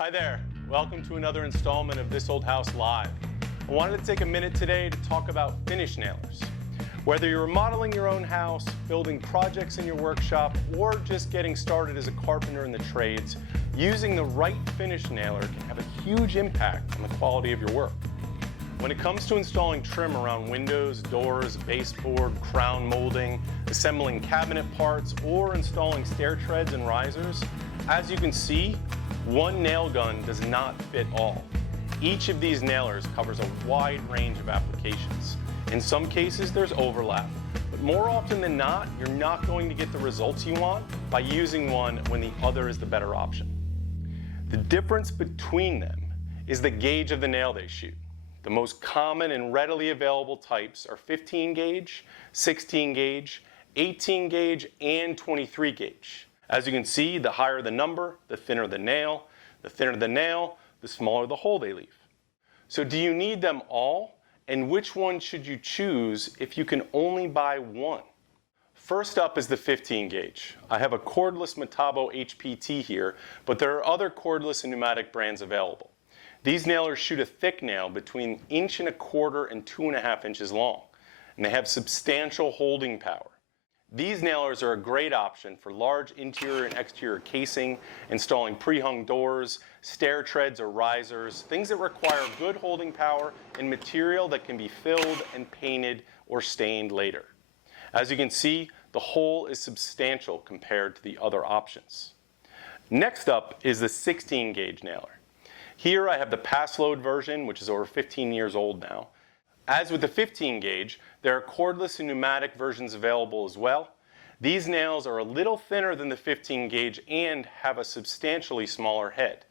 Hi there, welcome to another installment of This Old House Live. I wanted to take a minute today to talk about finish nailers. Whether you're remodeling your own house, building projects in your workshop, or just getting started as a carpenter in the trades, using the right finish nailer can have a huge impact on the quality of your work. When it comes to installing trim around windows, doors, baseboard, crown molding, assembling cabinet parts, or installing stair treads and risers, as you can see, one nail gun does not fit all. Each of these nailers covers a wide range of applications. In some cases, there's overlap, but more often than not, you're not going to get the results you want by using one when the other is the better option. The difference between them is the gauge of the nail they shoot. The most common and readily available types are 15 gauge, 16 gauge, 18 gauge, and 23 gauge. As you can see, the higher the number, the thinner the nail. The thinner the nail, the smaller the hole they leave. So do you need them all? And which one should you choose if you can only buy one? First up is the 15 gauge. I have a cordless Metabo HPT here, but there are other cordless and pneumatic brands available. These nailers shoot a thick nail between 1.25 and 2.5 inches long, and they have substantial holding power. These nailers are a great option for large interior and exterior casing, installing pre-hung doors, stair treads or risers, things that require good holding power and material that can be filled and painted or stained later. As you can see, the hole is substantial compared to the other options. Next up is the 16 gauge nailer. Here I have the pass load version, which is over 15 years old now. As with the 15 gauge, there are cordless and pneumatic versions available as well. These nails are a little thinner than the 15 gauge and have a substantially smaller head.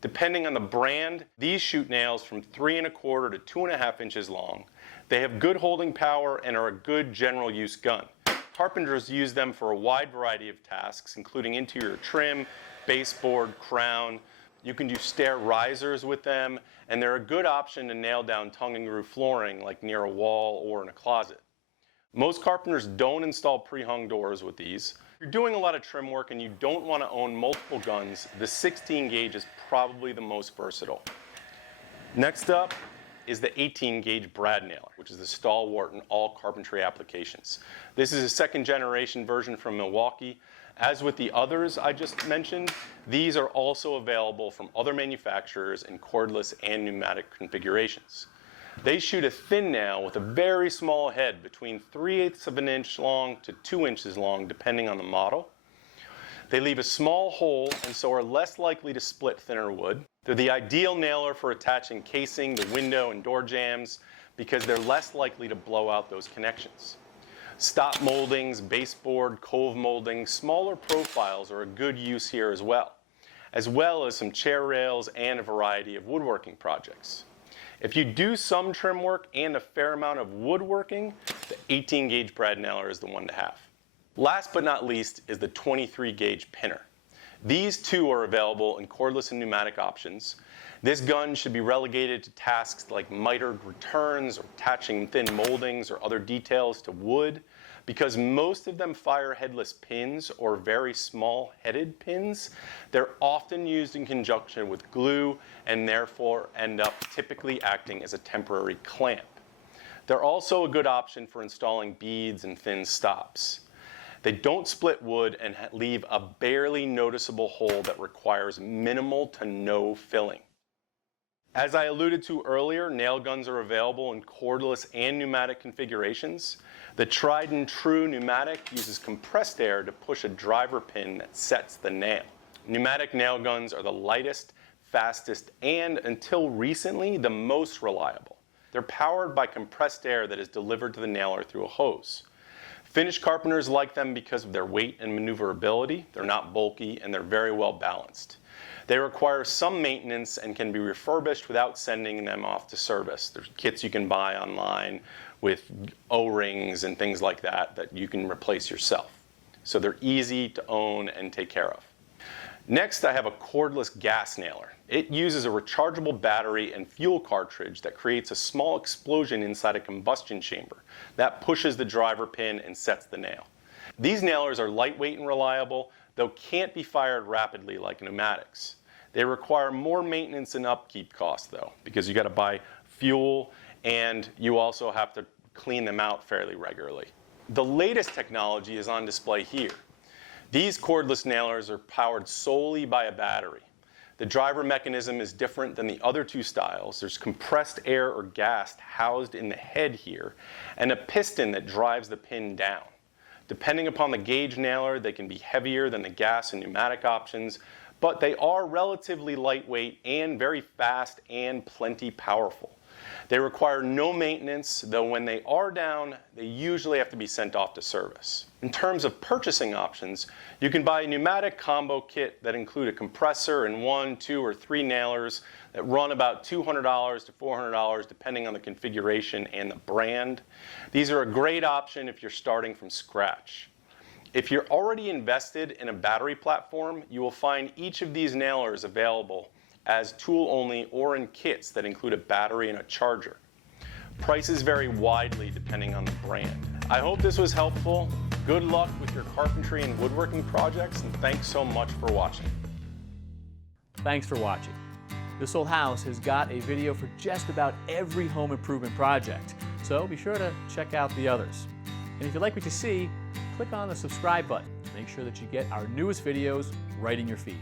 Depending on the brand, these shoot nails from 3.25 to 2.5 inches long. They have good holding power and are a good general use gun. Carpenters use them for a wide variety of tasks, including interior trim, baseboard, crown. You can do stair risers with them, and they're a good option to nail down tongue and groove flooring like near a wall or in a closet. Most carpenters don't install pre-hung doors with these. If you're doing a lot of trim work and you don't want to own multiple guns, the 16 gauge is probably the most versatile. Next up is the 18 gauge brad nailer, which is the stalwart in all carpentry applications. This is a second generation version from Milwaukee. As with the others I just mentioned, these are also available from other manufacturers in cordless and pneumatic configurations. They shoot a thin nail with a very small head between 3/8 of an inch long to 2 inches long, depending on the model. They leave a small hole and so are less likely to split thinner wood. They're the ideal nailer for attaching casing to window and door jambs because they're less likely to blow out those connections. Stop moldings, baseboard, cove molding, smaller profiles are a good use here as well as some chair rails and a variety of woodworking projects. If you do some trim work and a fair amount of woodworking, the 18 gauge brad nailer is the one to have. Last but not least is the 23 gauge pinner. These two are available in cordless and pneumatic options. This gun should be relegated to tasks like mitered returns or attaching thin moldings or other details to wood. Because most of them fire headless pins or very small headed pins, they're often used in conjunction with glue and therefore end up typically acting as a temporary clamp. They're also a good option for installing beads and thin stops. They don't split wood and leave a barely noticeable hole that requires minimal to no filling. As I alluded to earlier, nail guns are available in cordless and pneumatic configurations. The tried and true pneumatic uses compressed air to push a driver pin that sets the nail. Pneumatic nail guns are the lightest, fastest, and until recently, the most reliable. They're powered by compressed air that is delivered to the nailer through a hose. Finished carpenters like them because of their weight and maneuverability. They're not bulky and they're very well balanced. They require some maintenance and can be refurbished without sending them off to service. There's kits you can buy online with O-rings and things like that that you can replace yourself. So they're easy to own and take care of. Next, I have a cordless gas nailer. It uses a rechargeable battery and fuel cartridge that creates a small explosion inside a combustion chamber. That pushes the driver pin and sets the nail. These nailers are lightweight and reliable, though can't be fired rapidly like pneumatics. They require more maintenance and upkeep costs though, because you got to buy fuel and you also have to clean them out fairly regularly. The latest technology is on display here. These cordless nailers are powered solely by a battery. The driver mechanism is different than the other two styles. There's compressed air or gas housed in the head here, and a piston that drives the pin down. Depending upon the gauge nailer, they can be heavier than the gas and pneumatic options, but they are relatively lightweight and very fast and plenty powerful. They require no maintenance, though when they are down, they usually have to be sent off to service. In terms of purchasing options, you can buy a pneumatic combo kit that include a compressor and 1, 2, or 3 nailers that run about $200 to $400 depending on the configuration and the brand. These are a great option if you're starting from scratch. If you're already invested in a battery platform, you will find each of these nailers available as tool only or in kits that include a battery and a charger. Prices vary widely depending on the brand. I hope this was helpful. Good luck with your carpentry and woodworking projects, and thanks so much for watching. Thanks for watching. This Old House has got a video for just about every home improvement project, so be sure to check out the others. And if you like what you see, click on the subscribe button to make sure that you get our newest videos right in your feed.